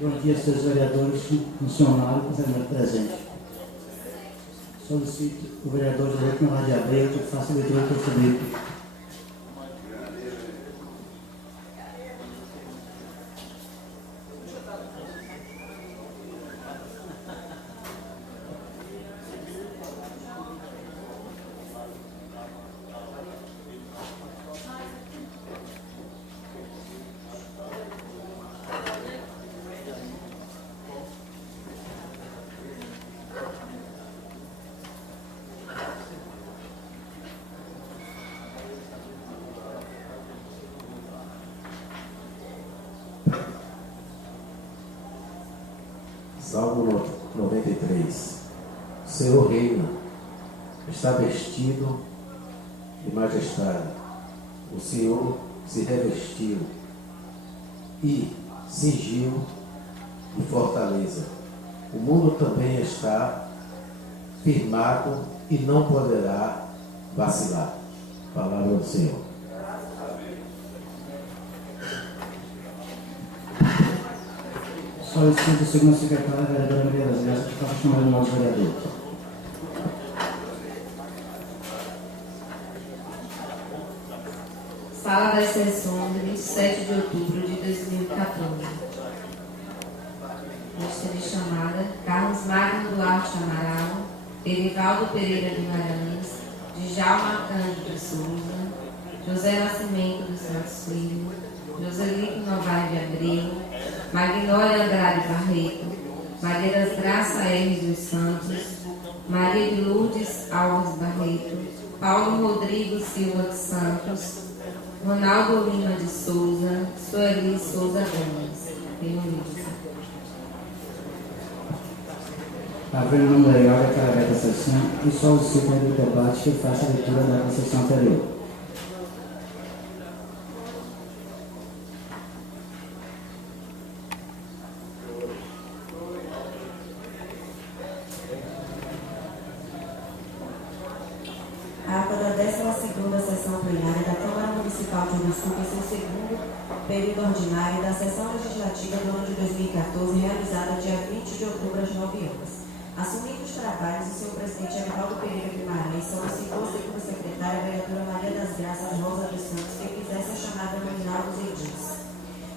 Bom dia, seus vereadores, funcionários, funcionário presente. Solicito o vereador José Novaes de Abreu que faça a leitura do texto. Salmo 93. O Senhor reina, está vestido de majestade. O Senhor se revestiu e cingiu de fortaleza. O mundo também está firmado e não poderá vacilar. Palavra do Senhor. Solicito o segundo secretário, a vereadora Maria das Graças, que faça chamar o nosso vereador. Sala das Sessões, 27 de outubro de 2014. Lista de chamada: Carlos Magno Duarte Amaral, Erivaldo Pereira de Magalhães, Djalma Cândido de Souza, José Nascimento dos Santos Filho, Joselito Novaes de Abreu, Magnólia Andrade Barreto, Maria das Graças R. dos Santos, Maria de Lourdes Alves Barreto, Paulo Rodrigo Silva dos Santos, Ronaldo Lima de Souza, Sueli Souza Gomes. Renúncia. Havendo número legal, declaro aberta a sessão e solicito do debate que faça a leitura da sessão anterior. Ata da 12ª Sessão Plenária da Câmara Municipal de Uruçu, em seu segundo período ordinário da Sessão Legislativa do ano de 2014, realizada dia 20 de outubro às 9 horas. Assumindo os trabalhos, o senhor presidente Erivaldo Pereira Guimarães solicitou a segunda secretária, a vereadora Maria das Graças Rosa dos Santos, que fizesse a chamada nominal dos edis.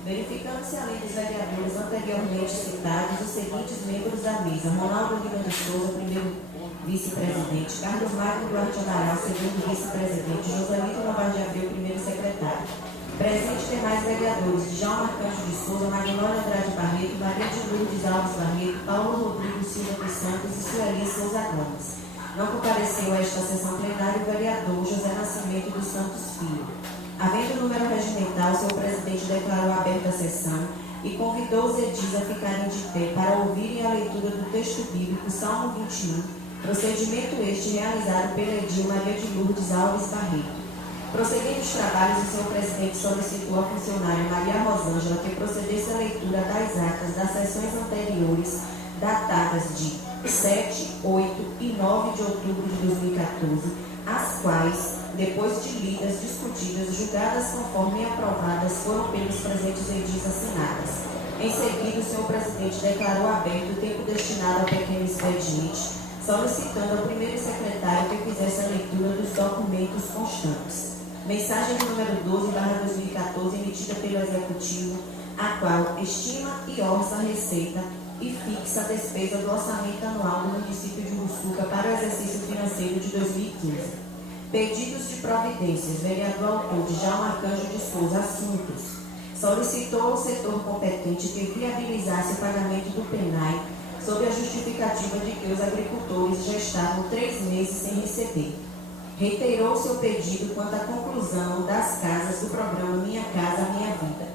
Verificando-se, além dos vereadores anteriormente citados, os seguintes membros da mesa: Ronaldo Lima de Souza, primeiro vice-presidente; Carlos Magno Duarte Amaral, segundo vice-presidente; Joselito Novaes de Abreu, primeiro secretário. Presente demais vereadores: Djalma Cândido de Souza, Magnólia Andrade Barreto, Maria de Lourdes Alves Barreto, Paulo Rodrigo Silva dos Santos e Sueli Souza Gomes. Não compareceu a esta sessão plenária o vereador José Nascimento dos Santos Filho. Havendo número regimental, o senhor presidente declarou aberta a sessão e convidou os edis a ficarem de pé para ouvirem a leitura do texto bíblico, Salmo 21, procedimento este realizado pela edil Maria de Lourdes Alves Barreto. Prosseguindo os trabalhos, o senhor presidente solicitou à funcionária Maria Rosângela que procedesse à leitura das atas das sessões anteriores, datadas de 7, 8 e 9 de outubro de 2014, as quais, depois de lidas, discutidas, julgadas conforme e aprovadas, foram pelos presentes edis assinadas. Em seguida, o senhor presidente declarou aberto o tempo destinado ao pequeno expediente, solicitando ao primeiro secretário que fizesse a leitura dos documentos constantes. Mensagem de número 12/2014, emitida pelo Executivo, a qual estima e orça a receita e fixa a despesa do orçamento anual do município de Uruçuca para o exercício financeiro de 2015. Pedidos de providências. Vereador autor Djalma Cândido de Souza. Assuntos. Solicitou ao setor competente que viabilizasse o pagamento do PENAI sob a justificativa de que os agricultores já estavam 3 meses sem receber. Reiterou seu pedido quanto à conclusão das casas do programa Minha Casa Minha Vida.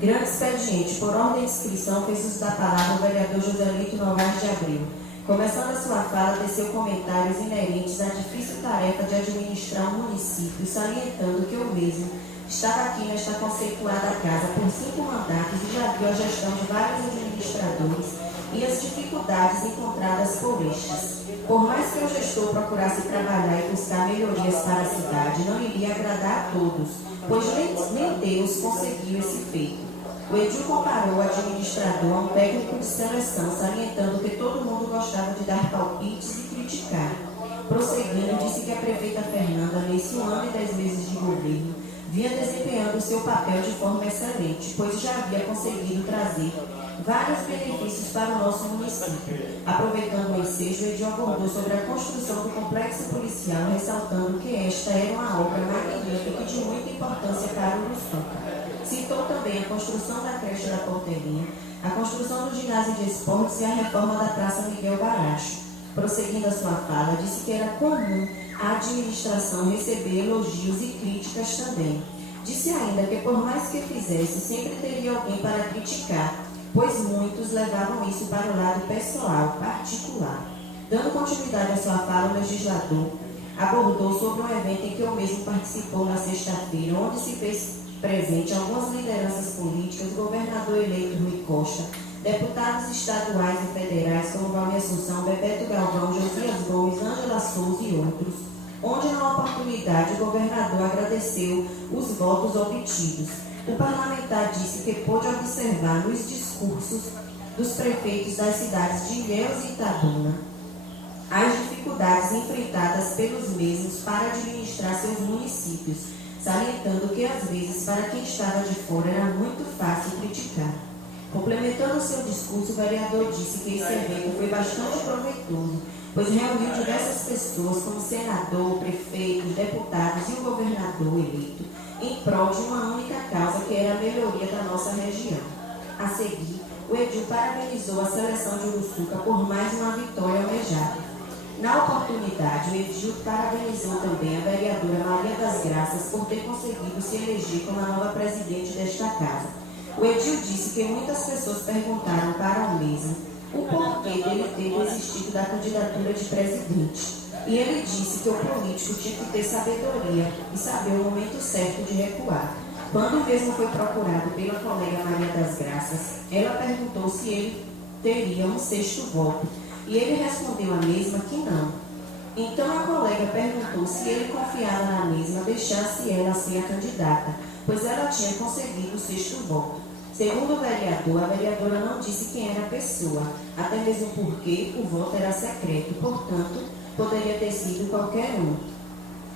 Grande expediente. Por ordem de inscrição, fez uso da palavra o vereador Joselito Novaes de Abreu. Começando a sua fala, teceu comentários inerentes à difícil tarefa de administrar um município, salientando que o mesmo estava aqui nesta conceituada casa por 5 mandatos e já viu a gestão de vários administradores e as dificuldades encontradas por estes. Por mais que o gestor procurasse trabalhar e buscar melhorias para a cidade, não iria agradar a todos, pois nem Deus conseguiu esse feito. O edil comparou o administrador a um técnico de seleção, salientando que todo mundo gostava de dar palpites e criticar. Prosseguindo, disse que a prefeita Fernanda, nesse 1 ano e 10 meses de governo, vinha desempenhando seu papel de forma excelente, pois já havia conseguido trazer vários benefícios para o nosso município. Aproveitando o ensejo, o edil abordou sobre a construção do complexo policial, ressaltando que esta era uma obra magnífica e de muita importância para o Uruçuca. Citou também a construção da creche da Portelinha, a construção do ginásio de esportes e a reforma da Praça Miguel Baracho. Prosseguindo a sua fala, disse que era comum a administração receber elogios e críticas também. Disse ainda que por mais que fizesse, sempre teria alguém para criticar, pois muitos levavam isso para o lado pessoal, particular. Dando continuidade à sua fala, o legislador abordou sobre um evento em que o mesmo participou na sexta-feira, onde se fez presente algumas lideranças políticas, o governador eleito Rui Costa, deputados estaduais e federais como Valmir Assunção, Bebeto Galvão, Josias Gomes, Ângela Souza e outros, onde na oportunidade o governador agradeceu os votos obtidos. O parlamentar disse que pôde observar nos discursos dos prefeitos das cidades de Ilhéus e Itabuna as dificuldades enfrentadas pelos mesmos para administrar seus municípios, salientando que às vezes para quem estava de fora era muito fácil criticar. Complementando seu discurso, o vereador disse que esse evento foi bastante proveitoso, pois reuniu diversas pessoas, como senador, prefeitos, deputados e o governador eleito, em prol de uma única causa, que era a melhoria da nossa região. A seguir, o edil parabenizou a seleção de Uruçuca por mais uma vitória almejada. Na oportunidade, o edil parabenizou também a vereadora Maria das Graças por ter conseguido se eleger como a nova presidente desta casa. O edil disse que muitas pessoas perguntaram para o mesmo o porquê dele ter desistido da candidatura de presidente. E ele disse que o político tinha que ter sabedoria e saber o momento certo de recuar. Quando o mesmo foi procurado pela colega Maria das Graças, ela perguntou se ele teria um 6º voto, e ele respondeu a mesma que não. Então a colega perguntou se ele confiava na mesma deixasse ela ser a candidata, pois ela tinha conseguido o 6º voto. Segundo o vereador, a vereadora não disse quem era a pessoa, até mesmo porque o voto era secreto, portanto, poderia ter sido qualquer um.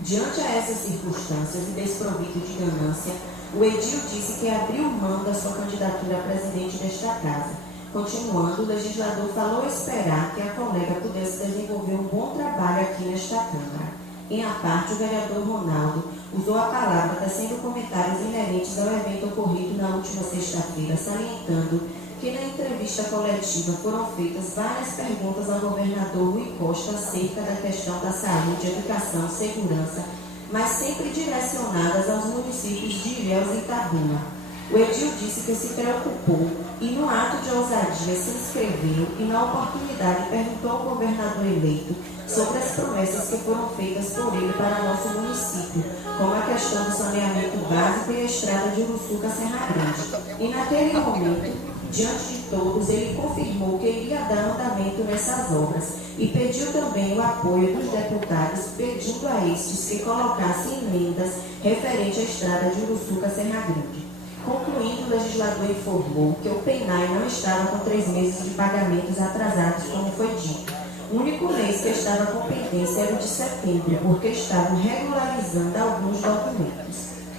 Diante a essas circunstâncias e desprovido de ganância, o edil disse que abriu mão da sua candidatura a presidente desta casa. Continuando, o legislador falou esperar que a colega pudesse desenvolver um bom trabalho aqui nesta Câmara. Em a parte, o vereador Ronaldo usou a palavra tecendo comentários inerentes ao evento ocorrido na última sexta-feira, salientando que na entrevista coletiva foram feitas várias perguntas ao governador Rui Costa acerca da questão da saúde, educação, segurança, mas sempre direcionadas aos municípios de Ilhéus e Itabuna. O edil disse que se preocupou e, no ato de ousadia, se inscreveu e, na oportunidade, perguntou ao governador eleito sobre as promessas que foram feitas por ele para nosso município, como a questão do saneamento básico e a estrada de Uruçuca a Serra Grande. E, naquele momento, diante de todos, ele confirmou que iria dar andamento nessas obras e pediu também o apoio dos deputados, pedindo a estes que colocassem emendas referente à estrada de Uruçuca a Serra Grande. Concluindo, o legislador informou que o PENAI não estava com 3 meses de pagamentos atrasados, como foi dito. O único mês que estava com pendência era o de setembro, porque estavam regularizando alguns documentos.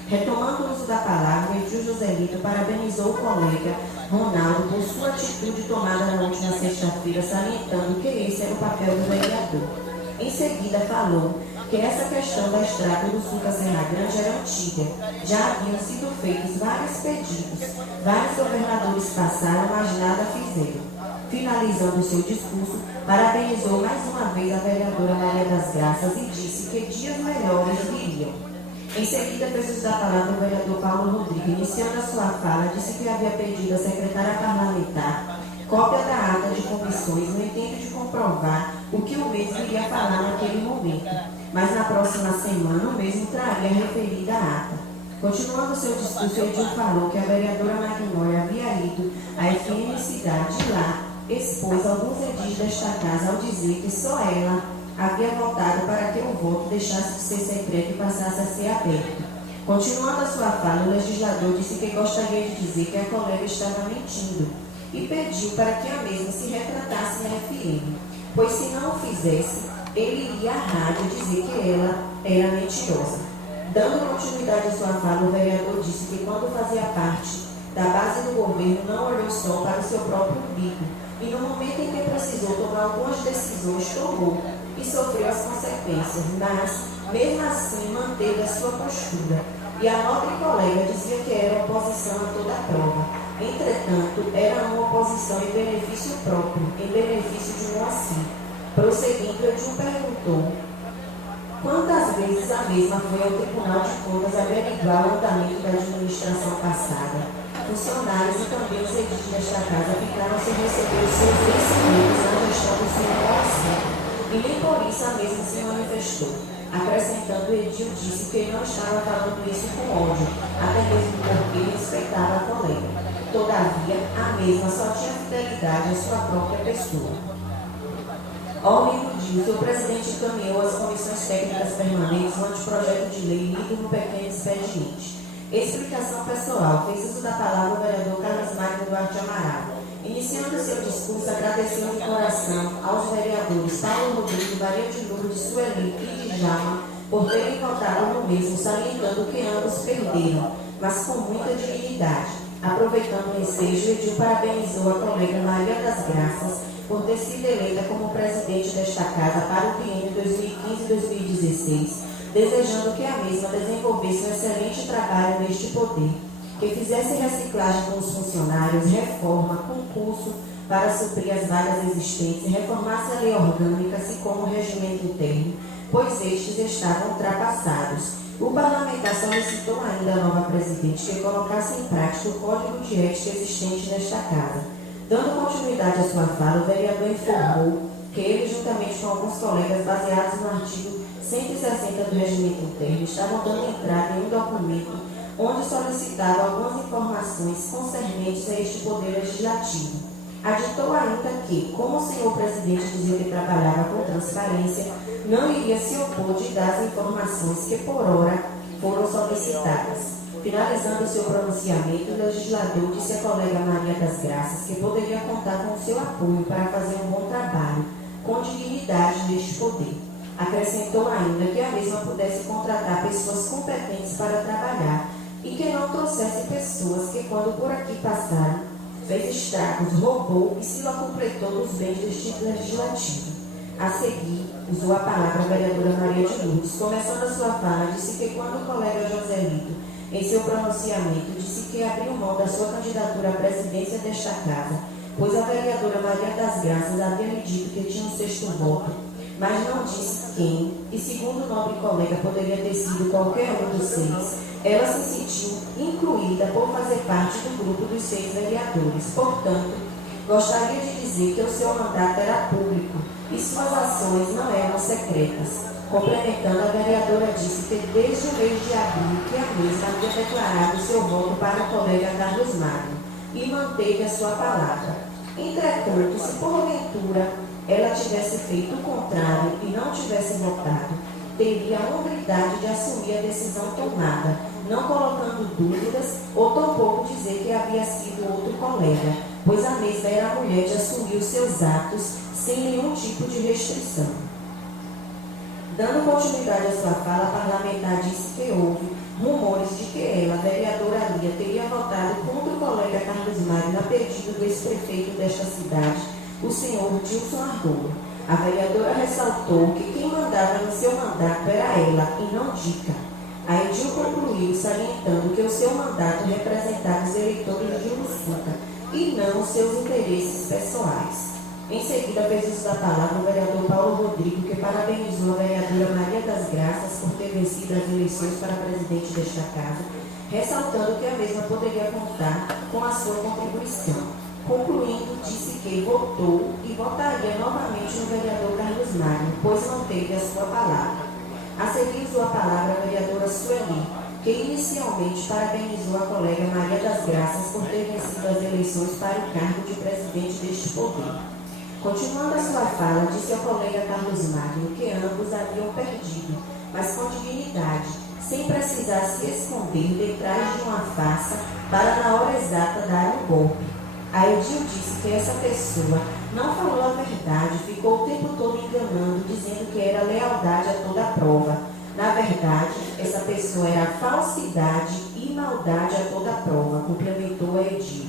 Retomando o uso da palavra, o edil Joselito parabenizou o colega Ronaldo por sua atitude tomada na última sexta-feira, salientando que esse era o papel do vereador. Em seguida, falou que essa questão da estrada do Uruçuca Serra Grande era antiga. Já haviam sido feitos vários pedidos. Vários governadores passaram, mas nada fizeram. Finalizando seu discurso, parabenizou mais uma vez a vereadora Maria das Graças e disse que dias melhores viriam. Em seguida, fez uso da palavra o vereador Paulo Rodrigues. Iniciando a sua fala, disse que havia pedido à secretária parlamentar cópia da ata de comissões no intento de comprovar o que o mesmo iria falar naquele momento, mas na próxima semana o mesmo traria a referida ata. Continuando seu discurso, o edil falou que a vereadora Magnólia havia ido à FM Cidade e lá expôs alguns edis desta casa ao dizer que só ela havia votado para que o voto deixasse de ser secreto e passasse a ser aberto. Continuando a sua fala, o legislador disse que gostaria de dizer que a colega estava mentindo e pediu para que a mesma se retratasse na FM, pois se não o fizesse, ele iria à rádio dizer que ela era mentirosa. Dando continuidade à sua fala, o vereador disse que quando fazia parte da base do governo não olhou só para o seu próprio umbigo e no momento em que precisou tomar algumas decisões, tomou e sofreu as consequências, mas mesmo assim manteve a sua postura. E a nobre colega dizia que era oposição a toda a prova. Entretanto, era uma oposição em benefício próprio, em benefício de um assim. Prosseguindo, Edil perguntou quantas vezes a mesma foi ao Tribunal de Contas averiguar o andamento da administração passada. Funcionários e também os edis desta casa ficaram sem receber os seus vencimentos na gestão do senhor Moacir, e nem por isso a mesma se manifestou. Acrescentando, Edil disse que não estava falando isso com ódio, até mesmo porque respeitava a colega. Todavia, a mesma só tinha fidelidade à sua própria pessoa. Ao livro disso, o presidente encaminhou às comissões técnicas permanentes o anteprojeto de lei lido no pequeno expediente. Explicação pessoal. Fez uso da palavra o vereador Carlos Magno Duarte Amaral. Iniciando seu discurso, agradeceu de coração aos vereadores Paulo Rodrigo, Maria de Lourdes, Sueli e Djalma por terem votado no mesmo, salientando que ambos perderam, mas com muita dignidade. Aproveitando o ensejo, Edil parabenizou a colega Maria das Graças por ter sido eleita como presidente desta casa para o biênio 2015-2016, desejando que a mesma desenvolvesse um excelente trabalho neste poder, que fizesse reciclagem com os funcionários, reforma, concurso para suprir as vagas existentes, reformasse a lei orgânica, assim como o regimento interno, pois estes estavam ultrapassados. O parlamentar solicitou ainda a nova presidente que colocasse em prática o código de ética existente nesta casa. Dando continuidade à sua fala, o vereador informou que ele, juntamente com alguns colegas baseados no artigo 160 do regimento interno, estavam dando entrada em um documento onde solicitava algumas informações concernentes a este poder legislativo. Aditou ainda que, como o senhor presidente dizia que trabalhava com transparência, não iria se opor de dar as informações que por hora foram solicitadas. Finalizando seu pronunciamento, o legislador disse à colega Maria das Graças que poderia contar com o seu apoio para fazer um bom trabalho, com dignidade neste poder. Acrescentou ainda que a mesma pudesse contratar pessoas competentes para trabalhar e que não trouxesse pessoas que, quando por aqui passaram, fez estragos, roubou e se locupletou dos bens deste legislativo. A seguir, usou a palavra a vereadora Maria de Lourdes. Começando a sua fala, disse que quando o colega Joselito, em seu pronunciamento, disse que abriu mão da sua candidatura à presidência desta casa, pois a vereadora Maria das Graças havia lhe dito que tinha um sexto voto, mas não disse quem, e segundo o nobre colega poderia ter sido qualquer um dos seis, ela se sentiu incluída por fazer parte do grupo dos 6 vereadores. Portanto, gostaria de dizer que o seu mandato era público e suas ações não eram secretas. Complementando, a vereadora disse que desde o mês de abril que a mesma havia declarado seu voto para o colega Carlos Magno e manteve a sua palavra. Entretanto, se porventura ela tivesse feito o contrário e não tivesse votado, teria a hombridade de assumir a decisão tomada, não colocando dúvidas ou tampouco dizer que havia sido outro colega, pois a mesma era a mulher de assumir os seus atos sem nenhum tipo de restrição. Dando continuidade à sua fala, a parlamentar disse que houve rumores de que ela, a vereadora Lia, teria votado contra o colega Carlos Magno a pedido do ex-prefeito desta cidade, o senhor Dilson Argolo. A vereadora ressaltou que quem mandava no seu mandato era ela e não Dica. A Edil concluiu salientando que o seu mandato representava os eleitores de Uruçuca e não os seus interesses pessoais. Em seguida, fez uso da palavra o vereador Paulo Rodrigo, que parabenizou a vereadora Maria das Graças por ter vencido as eleições para presidente desta casa, ressaltando que a mesma poderia contar com a sua contribuição. Concluindo, disse que votou e votaria novamente no vereador Carlos Magno, pois não teve a sua palavra. A seguir, usou a palavra a vereadora Sueli, que inicialmente parabenizou a colega Maria das Graças por ter vencido as eleições para o cargo de presidente deste poder. Continuando a sua fala, disse ao colega Carlos Magno que ambos haviam perdido, mas com dignidade, sem precisar precisar se esconder detrás de uma farsa para na hora exata dar um golpe. A Edil disse que essa pessoa não falou a verdade, ficou o tempo todo enganando, dizendo que era lealdade a toda prova. Na verdade, essa pessoa era falsidade e maldade a toda prova, complementou a Edil.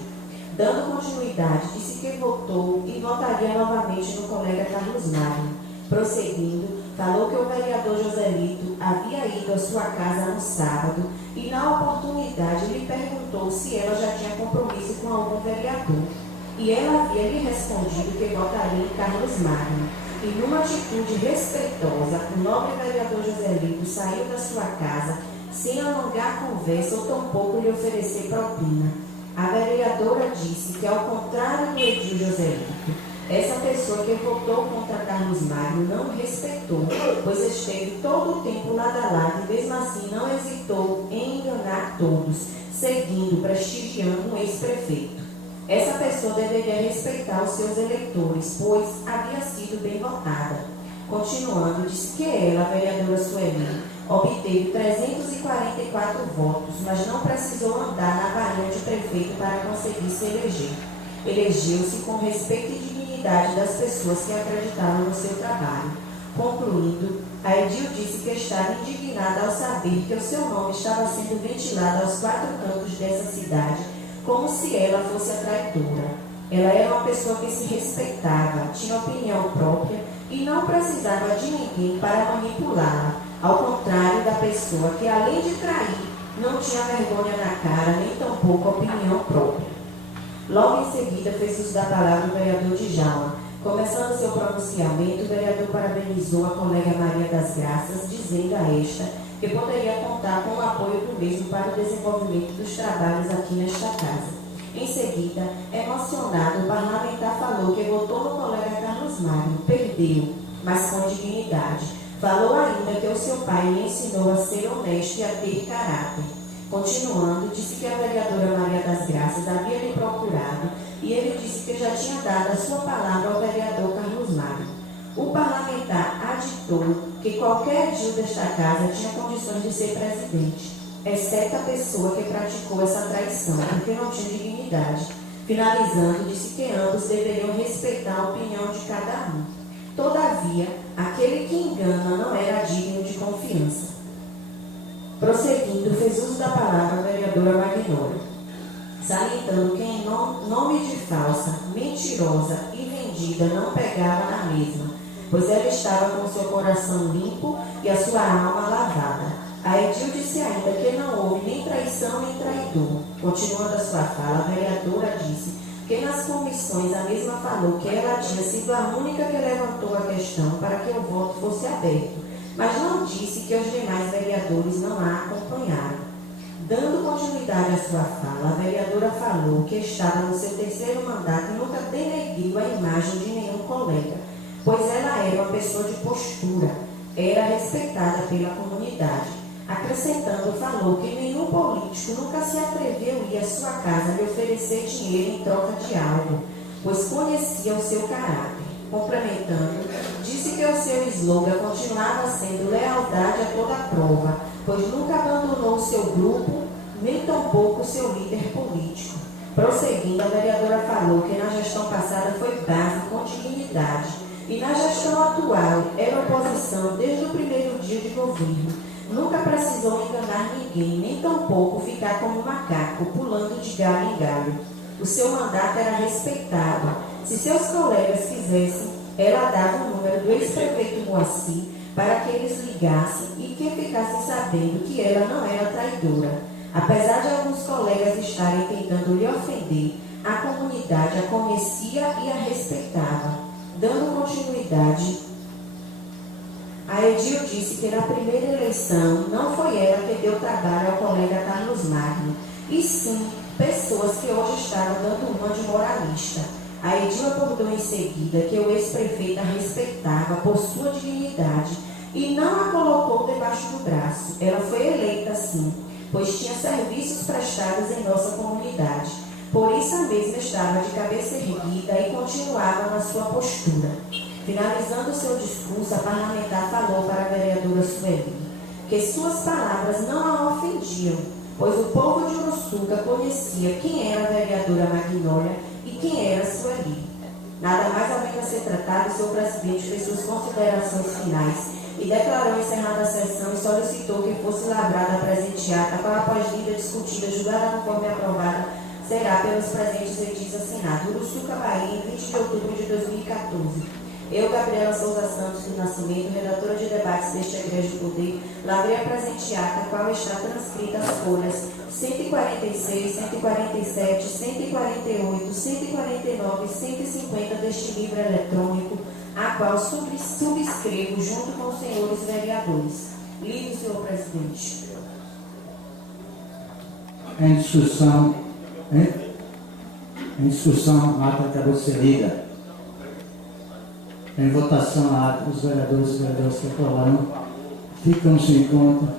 Dando continuidade, disse que votou e votaria novamente no colega Carlos Magno. Prosseguindo, falou que o vereador Joselito havia ido à sua casa no sábado e, na oportunidade, lhe perguntou se ela já tinha compromisso com algum vereador. E ela havia lhe respondido que votaria em Carlos Magno. E, numa atitude respeitosa, o nobre vereador Joselito saiu da sua casa sem alongar a conversa ou tampouco lhe oferecer propina. A vereadora disse que, ao contrário do edil Joselito, essa pessoa que votou contra Carlos Magno não respeitou, pois esteve todo o tempo lado a lado e mesmo assim não hesitou em enganar todos, seguindo, prestigiando um ex-prefeito. Essa pessoa deveria respeitar os seus eleitores, pois havia sido bem votada. Continuando, disse que ela, a vereadora Sueli, obteve 344 votos, mas não precisou andar na varinha de prefeito para conseguir se eleger. Elegeu-se com respeito e dignidade das pessoas que acreditavam no seu trabalho. Concluindo, a Edil disse que estava indignada ao saber que o seu nome estava sendo ventilado aos 4 cantos dessa cidade, como se ela fosse a traidora. Ela era uma pessoa que se respeitava, tinha opinião própria e não precisava de ninguém para manipulá-la, ao contrário da pessoa que, além de trair, não tinha vergonha na cara, nem tampouco opinião própria. Logo em seguida, fez uso da palavra o vereador Djalma. Começando seu pronunciamento, o vereador parabenizou a colega Maria das Graças, dizendo a esta que poderia contar com o apoio do mesmo para o desenvolvimento dos trabalhos aqui nesta casa. Em seguida, emocionado, o parlamentar falou que votou no colega Carlos Magno, perdeu, mas com dignidade. Falou ainda que o seu pai lhe ensinou a ser honesto e a ter caráter. Continuando, disse que a vereadora Maria das Graças havia lhe procurado e ele disse que já tinha dado a sua palavra ao vereador Carlos Magno. O parlamentar aditou que qualquer edil desta casa tinha condições de ser presidente, exceto a pessoa que praticou essa traição, porque não tinha dignidade. Finalizando, disse que ambos deveriam respeitar a opinião de cada um. Todavia, aquele que engana não era digno de confiança. Prosseguindo, fez uso da palavra a vereadora Magnólia, salientando que em nome de falsa, mentirosa e vendida não pegava na mesma, pois ela estava com seu coração limpo e a sua alma lavada. A Edil disse ainda que não houve nem traição nem traidor. Continuando a sua fala, a vereadora disse que nas comissões a mesma falou que ela tinha sido a única que levantou a questão para que o voto fosse aberto, mas não disse que os demais vereadores não a acompanharam. Dando continuidade à sua fala, a vereadora falou que estava no seu 3º mandato e nunca denegriu a imagem de nenhum colega, pois ela era uma pessoa de postura, era respeitada pela comunidade. Acrescentando, falou que nenhum político nunca se atreveu a ir à sua casa lhe oferecer dinheiro em troca de algo, pois conhecia o seu caráter. Complementando, disse que o seu slogan continuava sendo lealdade a toda prova, pois nunca abandonou o seu grupo, nem tampouco o seu líder político. Prosseguindo, a vereadora falou que na gestão passada foi base com dignidade, e na gestão atual era oposição desde o primeiro dia de governo. Nunca precisou enganar ninguém, nem tampouco ficar como um macaco, pulando de galho em galho. O seu mandato era respeitado. Se seus colegas quisessem, ela dava o número do ex-prefeito Moacir para que eles ligassem e que ficassem sabendo que ela não era traidora. Apesar de alguns colegas estarem tentando lhe ofender, a comunidade a conhecia e a respeitava. Dando continuidade, a Edil disse que na primeira eleição não foi ela que deu trabalho ao colega Carlos Magno, e sim pessoas que hoje estavam dando uma de moralista. A Edil abordou em seguida que o ex-prefeito a respeitava por sua dignidade e não a colocou debaixo do braço. Ela foi eleita sim, pois tinha serviços prestados em nossa comunidade. Por isso a mesma estava de cabeça erguida e continuava na sua postura. Finalizando seu discurso, a parlamentar falou para a vereadora Sueli que suas palavras não a ofendiam, pois o povo de Uruçuca conhecia quem era a vereadora Magnólia e quem era Sueli. Nada mais havendo a ser tratado, o senhor presidente fez suas considerações finais e declarou encerrada a sessão e solicitou que fosse lavrada a presente ata, a qual, após lida, discutida, julgada conforme aprovada, será pelos presentes edis assinado. Uruçuca, Bahia, 20 de outubro de 2014. Eu, Gabriela Souza Santos do Nascimento, redatora de debates deste egrégio poder, lavrei a presente ata, a qual está transcrita as folhas 146, 147, 148, 149 e 150 deste livro eletrônico, a qual subscrevo junto com os senhores vereadores. Livre, senhor presidente. Em discussão, a ata acabou de ser lida. Em votação, a ata, os vereadores e vereadoras que aprovaram ficam-se em conta.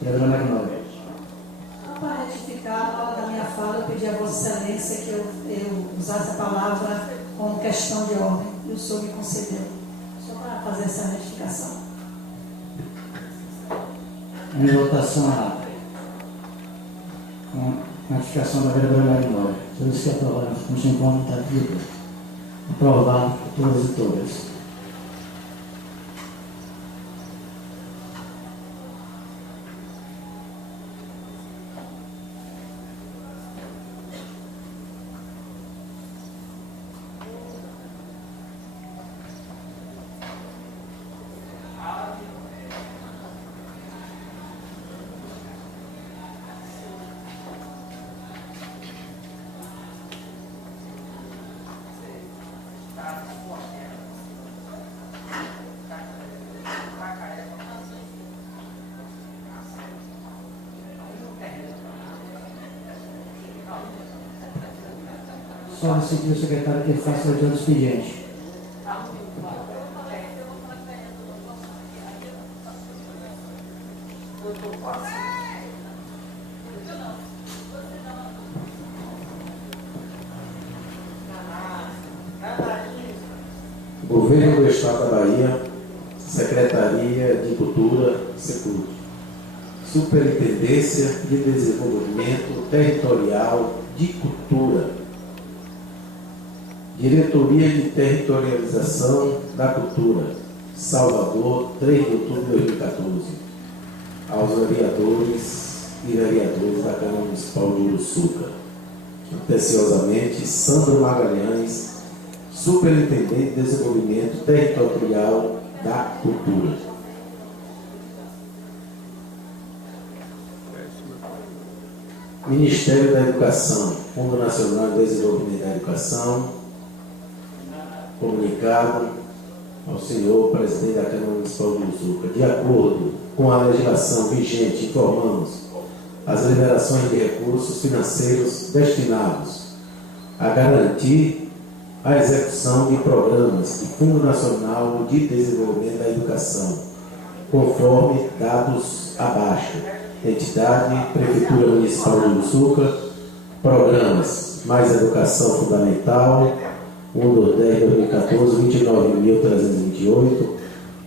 Vereadora Magnólia. Para retificar, na hora da minha fala, eu pedi a Vossa Excelência que eu usasse a palavra como questão de ordem, e o senhor me concedeu. Só para fazer essa retificação. Em votação, a ata. Com a ratificação da vereadora Magnólia. Todos que aprovaram ficam-se em conta, está aqui. Aprovado por todas e todas. Solicito ao secretário que faça a leitura do expediente. Governo do Estado da Bahia, Secretaria de Cultura, SECUT, Superintendência de Desenvolvimento Territorial de Cultura, Diretoria de Territorialização da Cultura, Salvador, 3 de outubro de 2014. Aos vereadores e vereadoras da Câmara Municipal de Uruçuca. Atenciosamente, Sandro Magalhães, Superintendente de Desenvolvimento Territorial da Cultura. Ministério da Educação, Fundo Nacional de Desenvolvimento da Educação, comunicado ao senhor presidente da Câmara Municipal de Uruçuca. De acordo com a legislação vigente, informamos as liberações de recursos financeiros destinados a garantir a execução de programas do Fundo Nacional de Desenvolvimento da Educação, conforme dados abaixo. Entidade, Prefeitura Municipal de Uruçuca, programas Mais Educação Fundamental, 1/10/2014, 29.328,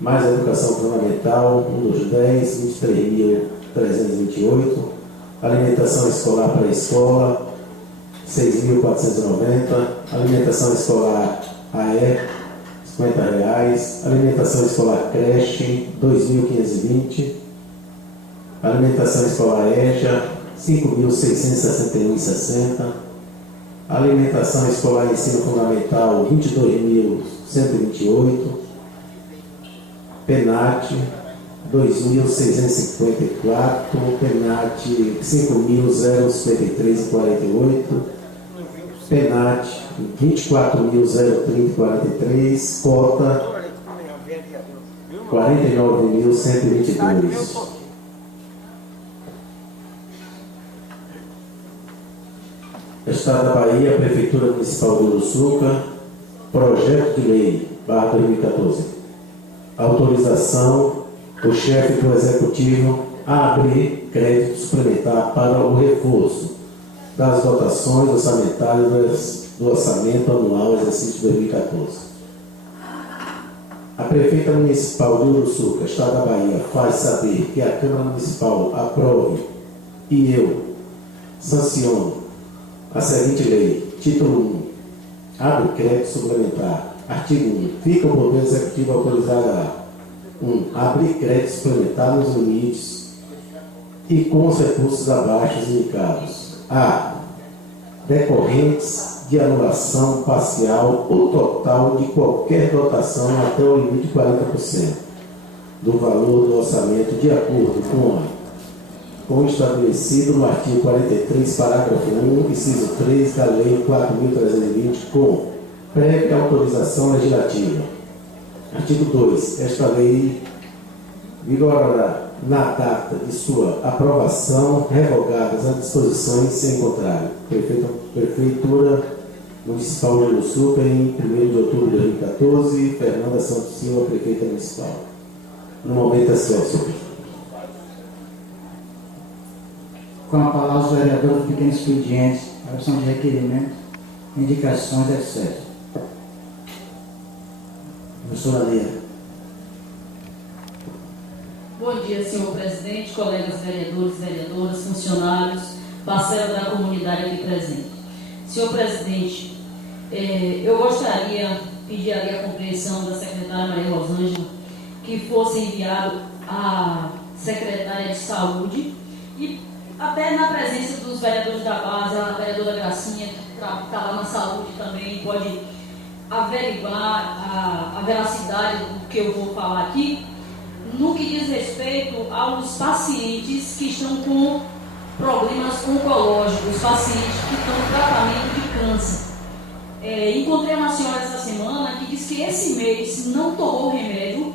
Mais Educação Fundamental, 1/10, 23.328, Alimentação Escolar para a Escola, 6.490, Alimentação Escolar AE, R$50, Alimentação Escolar Creche, 2.520, Alimentação Escolar EJA, 5.661,60, Alimentação Escolar Ensino Fundamental, 22.128, PENAT, 2.654, PENAT, 5.053,48, PENAT, 24.030,43, cota, 49.122. Estado da Bahia, Prefeitura Municipal de Uruçuca, Projeto de Lei, /2014. Autorização do chefe do Executivo a abrir crédito suplementar para o reforço das dotações orçamentárias do Orçamento Anual Exercício 2014. A prefeita municipal de Uruçuca, Estado da Bahia, faz saber que a Câmara Municipal aprove e eu sanciono a seguinte lei. Título 1. Abre crédito suplementar. Artigo 1. Fica o Poder Executivo autorizado a 1. Abrir crédito suplementar nos limites e com os recursos abaixo indicados. A. Decorrentes de anulação parcial ou total de qualquer dotação até o limite de 40% do valor do orçamento de acordo com o estabelecido no artigo 43, parágrafo 1, inciso 3 da Lei 4.320, com prévia autorização legislativa. Artigo 2. Esta lei vigorará na data de sua aprovação, revogadas as disposições sem contrário. Prefeitura Municipal de Uruçuca, em 1º de outubro de 2014, Fernanda Santos Silva, prefeita municipal. No momento é Celso. Com a palavra, os vereadores do pequeno expediente, adoção de requerimentos, indicações, etc. Professora Leia. Bom dia, senhor presidente, colegas vereadores, vereadoras, funcionários, parcela da comunidade aqui presente. Senhor presidente, eu gostaria, pediria a compreensão da secretária Maria Rosângela, que fosse enviado à secretária de saúde e até na presença dos vereadores da base, a vereadora Gracinha, que está lá na saúde também, pode averiguar a veracidade do que eu vou falar aqui, no que diz respeito aos pacientes que estão com problemas oncológicos, pacientes que estão em tratamento de câncer. Encontrei uma senhora essa semana que disse que esse mês não tomou remédio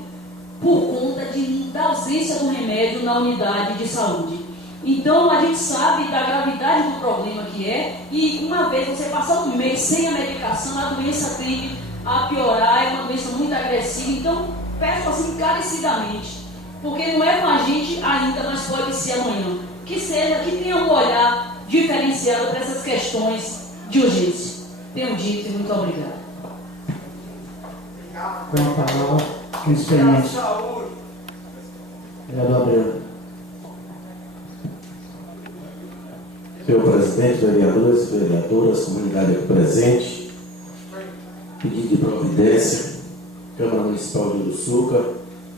por conta da ausência do remédio na unidade de saúde. Então, a gente sabe da gravidade do problema que é, e uma vez você passar um mês sem a medicação, a doença tende a piorar, é uma doença muito agressiva. Então, peço assim encarecidamente, porque não é com a gente ainda, mas pode ser amanhã, que tenha um olhar diferenciado para essas questões de urgência. Tenho dito e muito obrigado. Com a palavra, pequeno expediente. Vereador Abreu. Senhor presidente, vereadores, vereadoras, comunidade aqui presente, pedido de providência, Câmara Municipal de Uruçuca,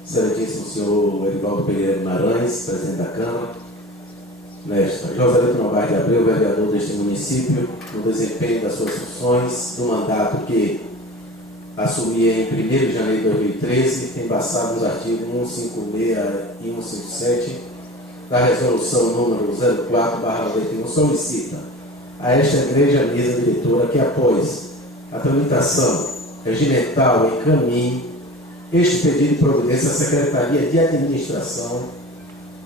excelentíssimo senhor Erivaldo Pereira Guimarães, presidente da Câmara, nesta Joselito Novaes de Abreu, vereador deste município, no desempenho das suas funções, do mandato que assumi em 1º de janeiro de 2013, embaçado nos artigos 156 e 157, da resolução número 04/91, solicita a esta igreja mesa diretora que, após a tramitação regimental, encaminhe este pedido de providência à Secretaria de Administração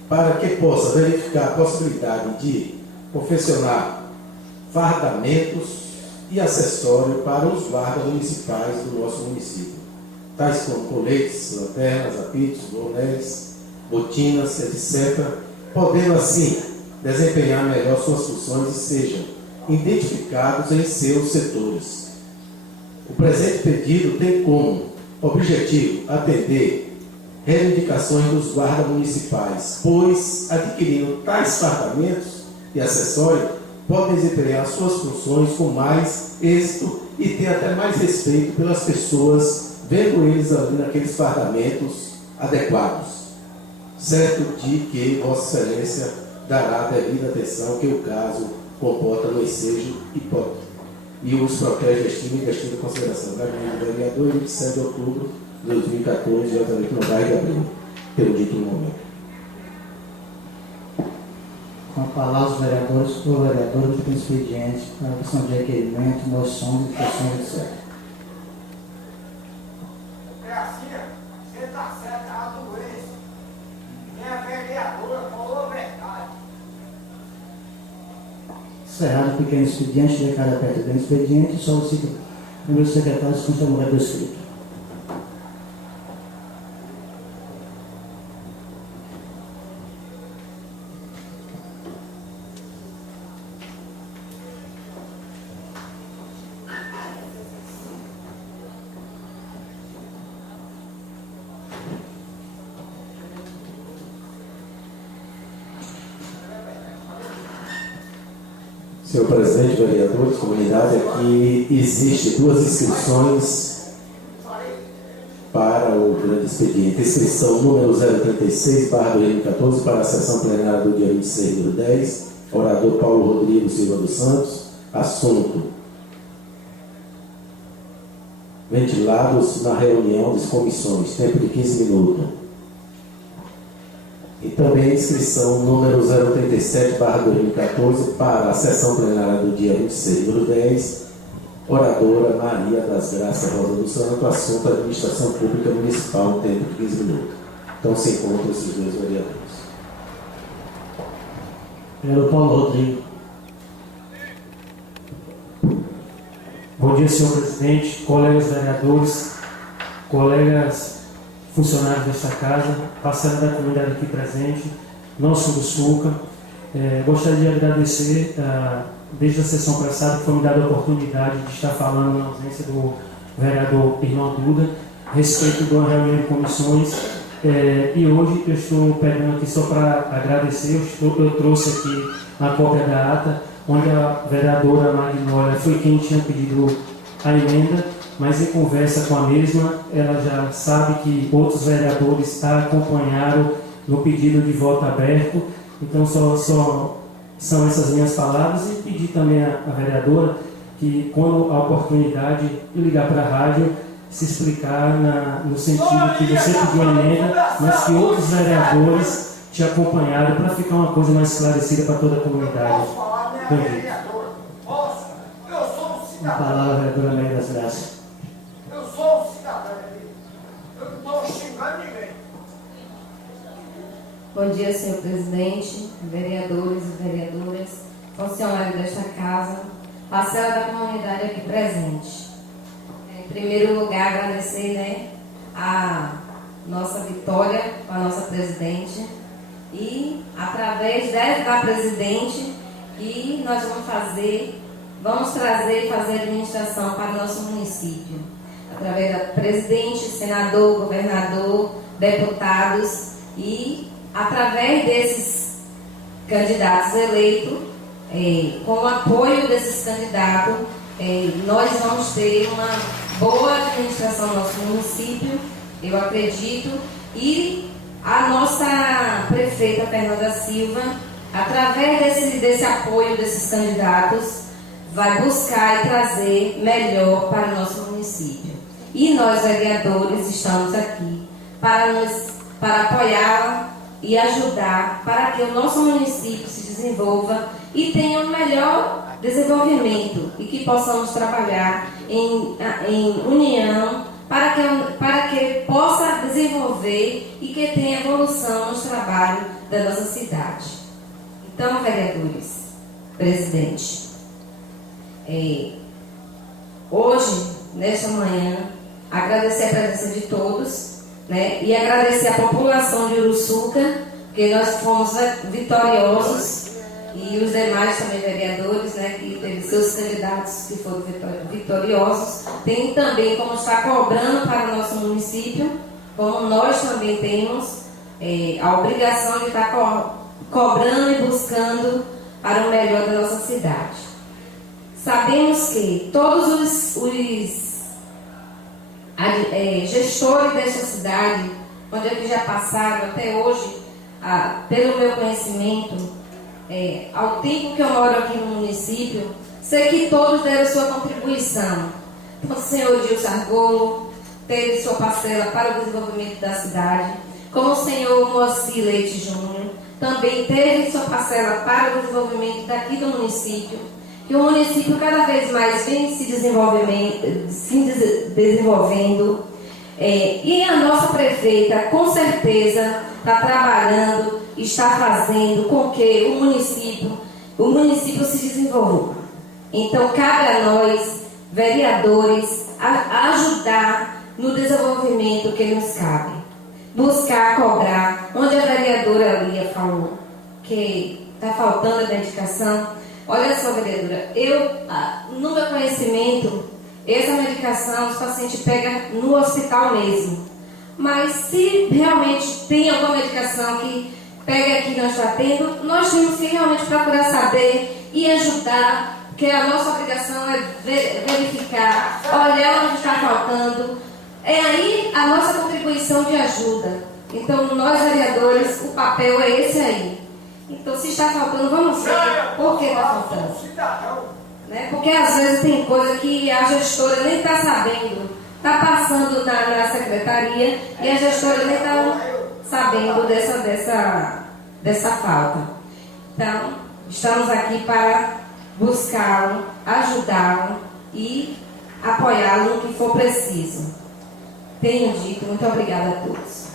para que possa verificar a possibilidade de confeccionar fardamentos e acessórios para os guardas municipais do nosso município, tais como coletes, lanternas, apitos, bonés, botinas, etc., podendo assim desempenhar melhor suas funções e sejam identificados em seus setores. O presente pedido tem como objetivo atender reivindicações dos guardas municipais, pois, adquirindo tais fardamentos e acessórios, podem desempenhar suas funções com mais êxito e ter até mais respeito pelas pessoas, vendo eles ali naqueles fardamentos adequados, certo de que Vossa Excelência dará a devida atenção que o caso comporta no ensejo e os protege, estima e destina em consideração. Gabinete vereador, 27 de outubro de 2014, Joselito Novaes de Abreu, pelo dito no momento. Com a palavra, os vereadores ou vereadoras do expediente, para a questão de requerimento, moções, indicações, etc. É assim, você está certo, a doença. Minha vereadora falou a verdade. Encerrado o pequeno expediente, declara aberto o pequeno expediente e solicita o primeiro secretário de Conselho do Escrito. Senhor presidente, vereadores, comunidade, aqui existe 2 inscrições para o grande expediente. Inscrição número 036/2014 para a sessão plenária do dia 26/10. Orador Paulo Rodrigo Silva dos Santos. Assunto: ventilados na reunião das comissões. Tempo de 15 minutos. E também a inscrição número 037/2014 para a sessão plenária do dia 26/10. Oradora Maria das Graças Rosa do Santo. Assunto: administração pública municipal. Tempo de 15 minutos. Então se encontram esses 2 vereadores. Vereador Paulo Rodrigo. Bom dia, senhor presidente, colegas vereadores, colegas funcionários desta casa, parcela da comunidade aqui presente, nosso do Suca. Gostaria de agradecer, desde a sessão passada, que foi me dada a oportunidade de estar falando na ausência do vereador Irmão Duda, a respeito de uma reunião de comissões. E hoje eu estou pegando aqui só para agradecer. Eu trouxe aqui a cópia da ata, onde a vereadora Magnólia foi quem tinha pedido a emenda, mas em conversa com a mesma, ela já sabe que outros vereadores a acompanharam no pedido de voto aberto. Então só são essas minhas palavras, e pedir também à vereadora que, quando a oportunidade de ligar para a rádio, se explicar no sentido que você pediu a emenda, mas que outros vereadores te acompanharam, para ficar uma coisa mais esclarecida para toda a comunidade. Posso, eu sou um A cidadão. palavra, vereadora Maria das Graças. Eu sou um cidadão aqui. Eu não estou xingando ninguém. Bom dia, senhor presidente, vereadores e vereadoras, funcionários desta casa, parcela da comunidade aqui presente. Em primeiro lugar, agradecer a nossa vitória com a nossa presidente, e através da presidente que nós vamos trazer e fazer administração para o nosso município. Através da presidente, senador, governador, deputados, e através desses candidatos eleitos, com o apoio desses candidatos, nós vamos ter uma boa administração no nosso município, eu acredito, e a nossa prefeita Fernanda Silva, através desse apoio desses candidatos, vai buscar e trazer melhor para o nosso município. E nós, vereadores, estamos aqui para apoiá-la e ajudar para que o nosso município se desenvolva e tenha um melhor desenvolvimento, e que possamos trabalhar em união para que possa desenvolver e que tenha evolução nos trabalhos da nossa cidade. Então, vereadores, presidente, hoje, nesta manhã, agradecer a presença de todos, e agradecer a população de Uruçuca, porque nós fomos vitoriosos, e os demais também vereadores, que teve seus candidatos que foram vitoriosos, tem também como estar cobrando para o nosso município, como nós também temos a obrigação de estar cobrando e buscando para o melhor da nossa cidade. Sabemos que todos os gestores desta cidade, onde é que já passaram até hoje, pelo meu conhecimento, ao tempo que eu moro aqui no município, sei que todos deram sua contribuição. Então, o senhor Gilson Argolo teve sua parcela para o desenvolvimento da cidade, como o senhor Moacir Leite Júnior também teve sua parcela para o desenvolvimento daqui do município, que o município cada vez mais vem se desenvolvendo, e a nossa prefeita com certeza está trabalhando, está fazendo com que o município se desenvolva. Então cabe a nós, vereadores, ajudar no desenvolvimento que nos cabe, buscar cobrar, onde a vereadora Lia falou que está faltando a dedicação. Olha só, vereadora, no meu conhecimento, essa medicação os pacientes pegam no hospital mesmo. Mas se realmente tem alguma medicação que pega aqui nós está tendo, nós temos que realmente procurar saber e ajudar, porque a nossa obrigação é verificar, olhar onde está faltando. É aí a nossa contribuição de ajuda. Então, nós vereadores, o papel é esse aí. Então, se está faltando, vamos ver por que está faltando. Né? Porque às vezes tem coisa que a gestora nem está sabendo. Está passando na secretaria e a gestora nem está sabendo dessa falta. Então, estamos aqui para buscá-lo, ajudá-lo e apoiá-lo no que for preciso. Tenho dito, muito obrigada a todos.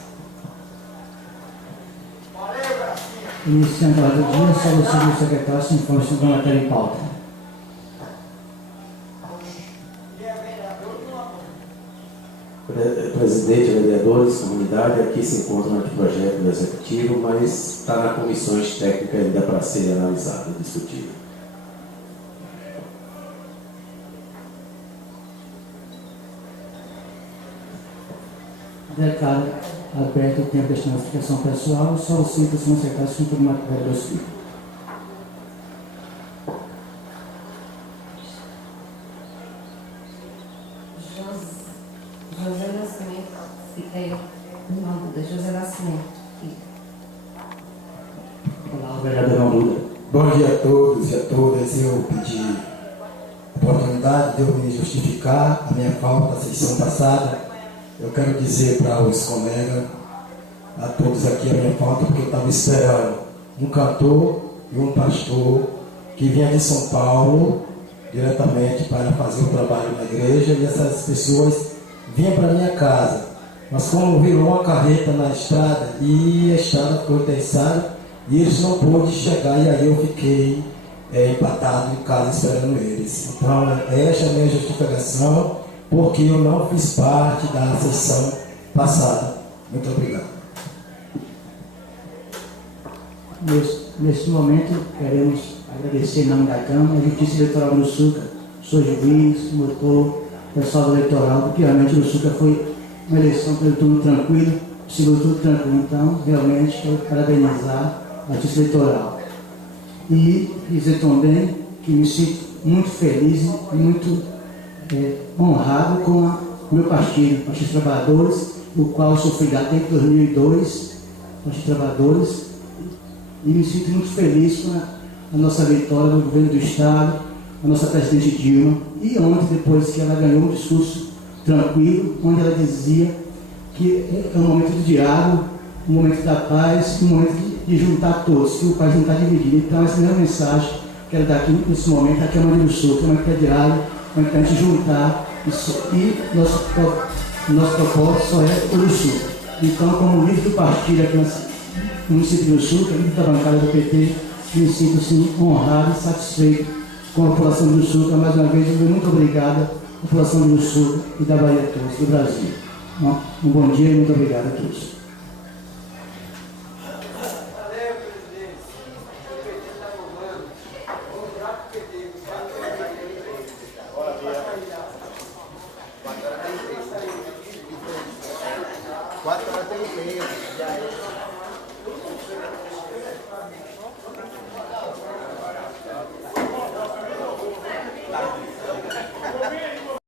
Iniciando a ordem do dia, só o senhor secretário se informa sobre a matéria em pauta. Presidente, vereadores, comunidade, aqui se encontra um anteprojeto do Executivo, mas está na comissões técnicas ainda para ser analisado e discutido. Declaro aberto o tempo desta notificação pessoal, só o senhor secretário se informa sobre a matéria do dia. José Nascimento, José Nascimento. Olá, vereador Maluda. Bom dia a todos e a todas. Eu pedi oportunidade de eu me justificar a minha falta da sessão passada. Eu quero dizer para os colegas, a todos aqui, a minha falta, porque eu estava esperando um cantor e um pastor que vinha de São Paulo diretamente para fazer o trabalho na igreja, e essas pessoas vinham para minha casa. Mas como virou uma carreta na estrada e a estrada ficou intensada e eles não pôde chegar, e aí eu fiquei empatado em casa esperando eles. Então, esta é a minha justificação, porque eu não fiz parte da sessão passada. Muito obrigado. Neste momento, queremos agradecer em nome da Câmara, a Justiça Eleitoral do Suca, sou juiz, motor, pessoal do eleitoral, porque realmente o Suca foi uma eleição pelo turno tranquilo, segundo turno tranquilo. Então, realmente, quero parabenizar a Justiça Eleitoral. E dizer também que me sinto muito feliz e muito honrado com o meu partido, o Partido dos Trabalhadores, o qual eu sou filiado desde 2002, Partido dos Trabalhadores, e me sinto muito feliz com a nossa vitória no governo do Estado, a nossa presidente Dilma, e ontem, depois que ela ganhou um discurso tranquilo, onde ela dizia que é um momento de diálogo, um momento da paz, um momento de juntar todos, que o país não está dividido. Então, essa é a minha mensagem que quero dar aqui nesse momento, aqui é a Câmara do Sul, que é uma momento de diálogo, onde a gente juntar, e nosso propósito só é o do Sul. Então, como líder do partido aqui no município do Sul, que é líder da bancada do PT, me sinto assim, honrado e satisfeito com a população do Sul. Mais uma vez, muito obrigado à população do Sul e da Bahia todos, do Brasil. Um bom dia e muito obrigado a todos. Quatro horas tem o tempo.